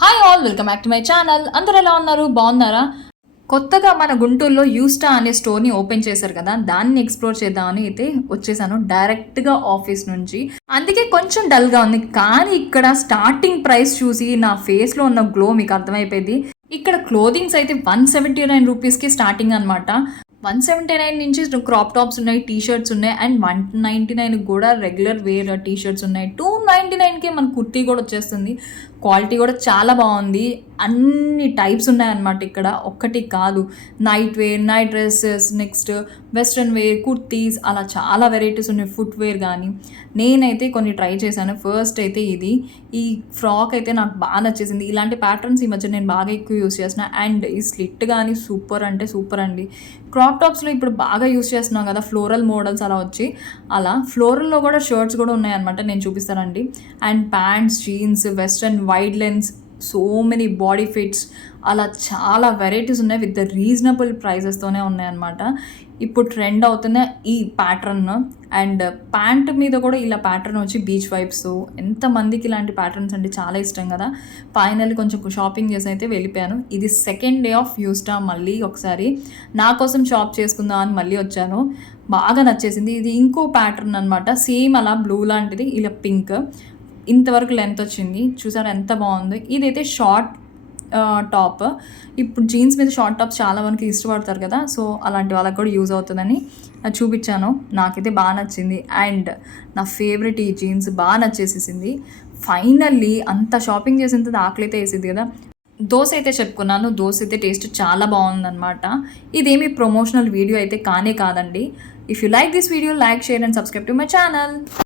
Hi all, welcome back to my channel. అందరూ ఎలా ఉన్నారు? బాగున్నారా? కొత్తగా మన గుంటూరులో యూస్టా అనే స్టోర్ని ఓపెన్ చేశారు కదా, దాన్ని ఎక్స్ప్లోర్ చేద్దామని అయితే వచ్చేసాను డైరెక్ట్గా ఆఫీస్ నుంచి. అందుకే కొంచెం డల్గా ఉంది, కానీ ఇక్కడ స్టార్టింగ్ ప్రైస్ చూసి నా ఫేస్లో ఉన్న గ్లో మీకు అర్థమైపోయింది. ఇక్కడ క్లోదింగ్స్ అయితే 179 రూపీస్కి స్టార్టింగ్ అనమాట. 179 నుంచి క్రాప్ టాప్స్ ఉన్నాయి, టీ షర్ట్స్ ఉన్నాయి, అండ్ 199 కూడా రెగ్యులర్ వేర్ టీ షర్ట్స్ ఉన్నాయి. 299కి మన కుర్తీ కూడా వచ్చేస్తుంది. క్వాలిటీ కూడా చాలా బాగుంది. అన్ని టైప్స్ ఉన్నాయన్నమాట ఇక్కడ, ఒక్కటి కాదు. Night wear, night dresses, next western wear, kurtis, అలా చాలా వెరైటీస్ ఉన్నాయి. ఫుట్ వేర్ కానీ నేనైతే కొన్ని ట్రై చేశాను. ఫస్ట్ అయితే ఈ ఫ్రాక్ అయితే నాకు బాగా నచ్చేసింది. ఇలాంటి ప్యాటర్న్స్ ఈ మధ్య నేను బాగా ఎక్కువ యూస్ చేసిన. అండ్ ఈ స్లిట్ కానీ సూపర్ అంటే సూపర్ అండి. క్రాప్ టాప్స్లో ఇప్పుడు బాగా యూస్ చేస్తున్నాం కదా, ఫ్లోరల్ మోడల్స్ అలా వచ్చి, అలా ఫ్లోరల్లో కూడా షర్ట్స్ కూడా ఉన్నాయన్నమాట, నేను చూపిస్తానండి. And pants, jeans, western, wide lens, so many body fits, అలా చాలా వెరైటీస్ ఉన్నాయి. విత్ ద రీజనబుల్ ప్రైజెస్తోనే ఉన్నాయన్నమాట. ఇప్పుడు ట్రెండ్ అవుతున్న ఈ ప్యాటర్న్. అండ్ ప్యాంట్ మీద కూడా ఇలా ప్యాటర్న్ వచ్చి బీచ్ వైబ్స్. ఎంతమందికి ఇలాంటి ప్యాటర్న్స్ అంటే చాలా ఇష్టం కదా. ఫైనల్లీ కొంచెం షాపింగ్ చేసి అయితే వెళ్ళిపోయాను. ఇది సెకండ్ డే ఆఫ్ యూస్టా. మళ్ళీ ఒకసారి నా కోసం షాప్ చేసుకుందాం అని మళ్ళీ వచ్చాను. బాగా నచ్చేసింది. ఇది ఇంకో ప్యాటర్న్ అనమాట, సేమ్ అలా బ్లూ లాంటిది, ఇలా పింక్. ఇంతవరకు లెంత్ వచ్చింది, చూసారు ఎంత బాగుంది. ఇదైతే షార్ట్ టాప్. ఇప్పుడు జీన్స్ మీద షార్ట్ టాప్స్ చాలా వరకు ఇష్టపడతారు కదా, సో అలాంటి వాళ్ళకి కూడా యూజ్ అవుతుందని చూపించాను. నాకైతే బాగా నచ్చింది. అండ్ నా ఫేవరెట్ ఈ జీన్స్ బాగా నచ్చేసేసింది. ఫైనల్లీ అంత షాపింగ్ చేసేంత ఆకలి అయితే వేసింది కదా. దోశ అయితే చెప్పుకున్నాను, దోశ అయితే టేస్ట్ చాలా బాగుందన్నమాట. ఇదేమి ప్రమోషనల్ వీడియో అయితే కానే కాదండి. If you like this video, like, share and subscribe to my channel.